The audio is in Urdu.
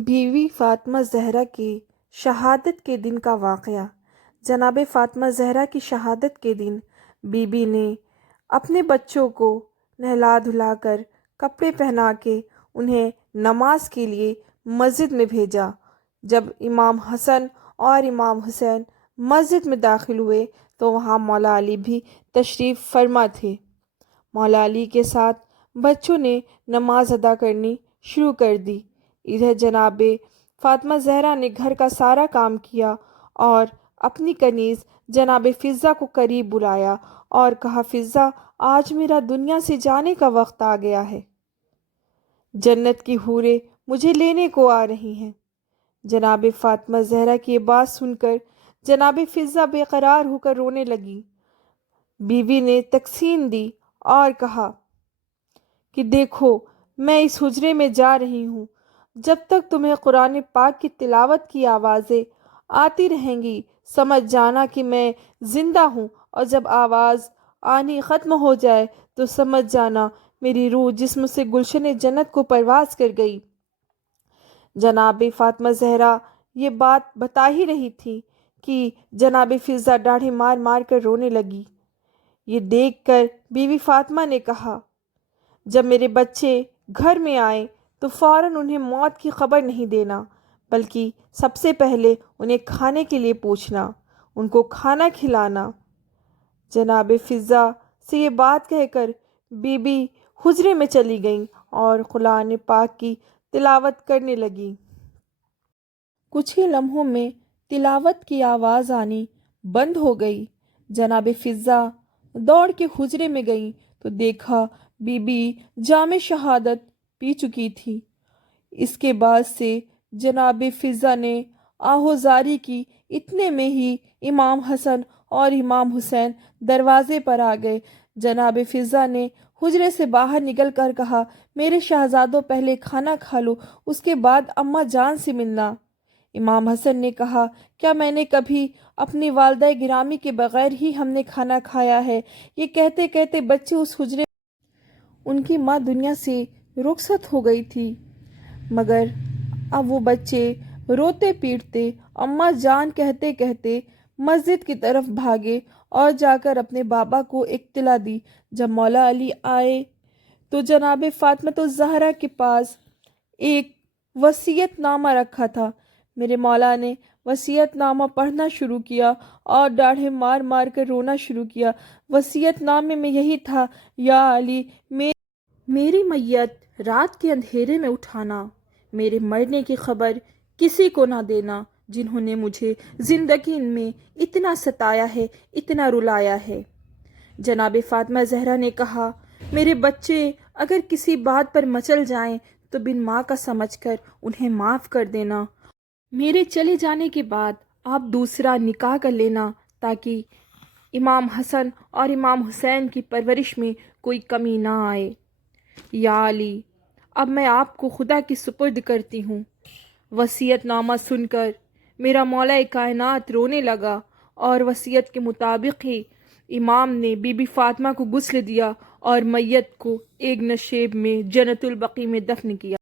بیوی فاطمہ زہرا کی شہادت کے دن کا واقعہ۔ جناب فاطمہ زہرا کی شہادت کے دن بی بی نے اپنے بچوں کو نہلا دھلا کر کپڑے پہنا کے انہیں نماز کے لیے مسجد میں بھیجا۔ جب امام حسن اور امام حسین مسجد میں داخل ہوئے تو وہاں مولا علی بھی تشریف فرما تھے۔ مولا علی کے ساتھ بچوں نے نماز ادا کرنی شروع کر دی۔ ادھر جناب فاطمہ زہرا نے گھر کا سارا کام کیا اور اپنی کنیز جناب فضہ کو قریب بلایا اور کہا، فضہ، آج میرا دنیا سے جانے کا وقت آ گیا ہے۔ جنت کی حوریں مجھے لینے کو آ رہی ہیں۔ جناب فاطمہ زہرا کی یہ بات سن کر جناب فضہ بے قرار ہو کر رونے لگی۔ بیوی نے تکسین دی اور کہا کہ دیکھو، میں اس حجرے میں جا رہی ہوں، جب تک تمہیں قرآن پاک کی تلاوت کی آوازیں آتی رہیں گی سمجھ جانا کہ میں زندہ ہوں، اور جب آواز آنی ختم ہو جائے تو سمجھ جانا میری روح جسم سے گلشن جنت کو پرواز کر گئی۔ جناب فاطمہ زہرا یہ بات بتا ہی رہی تھی کہ جناب فضہ ڈاڑھیں مار مار کر رونے لگی۔ یہ دیکھ کر بیوی فاطمہ نے کہا، جب میرے بچے گھر میں آئیں تو فوراً انہیں موت کی خبر نہیں دینا، بلکہ سب سے پہلے انہیں کھانے کے لیے پوچھنا، ان کو کھانا کھلانا۔ جناب فضہ سے یہ بات کہہ کر بی بی حجرے میں چلی گئیں اور قرآن پاک کی تلاوت کرنے لگیں۔ کچھ ہی لمحوں میں تلاوت کی آواز آنی بند ہو گئی۔ جناب فضہ دوڑ کے حجرے میں گئیں تو دیکھا بی بی جام شہادت پی چکی تھی۔ اس کے بعد سے جناب فضہ نے آہوزاری کی، اتنے میں ہی امام حسن اور امام حسین دروازے پر آ گئے۔ جناب فضہ نے حجرے سے باہر نکل کر کہا، میرے شہزادوں، پہلے کھانا کھا لو، اس کے بعد اماں جان سے ملنا۔ امام حسن نے کہا، کیا میں نے کبھی اپنی والدہ گرامی کے بغیر ہی ہم نے کھانا کھایا ہے؟ یہ کہتے کہتے بچے اس حجرے، ان کی ماں دنیا سے رخصت ہو گئی تھی، مگر اب وہ بچے روتے پیٹتے اماں جان کہتے کہتے مسجد کی طرف بھاگے اور جا کر اپنے بابا کو اطلاع دی۔ جب مولا علی آئے تو جناب فاطمہ الزہرا کے پاس ایک وصیت نامہ رکھا تھا۔ میرے مولا نے وصیت نامہ پڑھنا شروع کیا اور ڈاڑھیں مار مار کر رونا شروع کیا۔ وصیت نامے میں یہی تھا، یا علی، میری میت رات کے اندھیرے میں اٹھانا، میرے مرنے کی خبر کسی کو نہ دینا، جنہوں نے مجھے زندگی میں اتنا ستایا ہے، اتنا رلایا ہے۔ جناب فاطمہ زہرا نے کہا، میرے بچے اگر کسی بات پر مچل جائیں تو بن ماں کا سمجھ کر انہیں معاف کر دینا۔ میرے چلے جانے کے بعد آپ دوسرا نکاح کر لینا، تاکہ امام حسن اور امام حسین کی پرورش میں کوئی کمی نہ آئے۔ یا علی، اب میں آپ کو خدا کی سپرد کرتی ہوں۔ وصیت نامہ سن کر میرا مولا کائنات رونے لگا اور وصیت کے مطابق ہی امام نے بی بی فاطمہ کو غسل دیا اور میت کو ایک نشیب میں جنت البقیع میں دفن کیا۔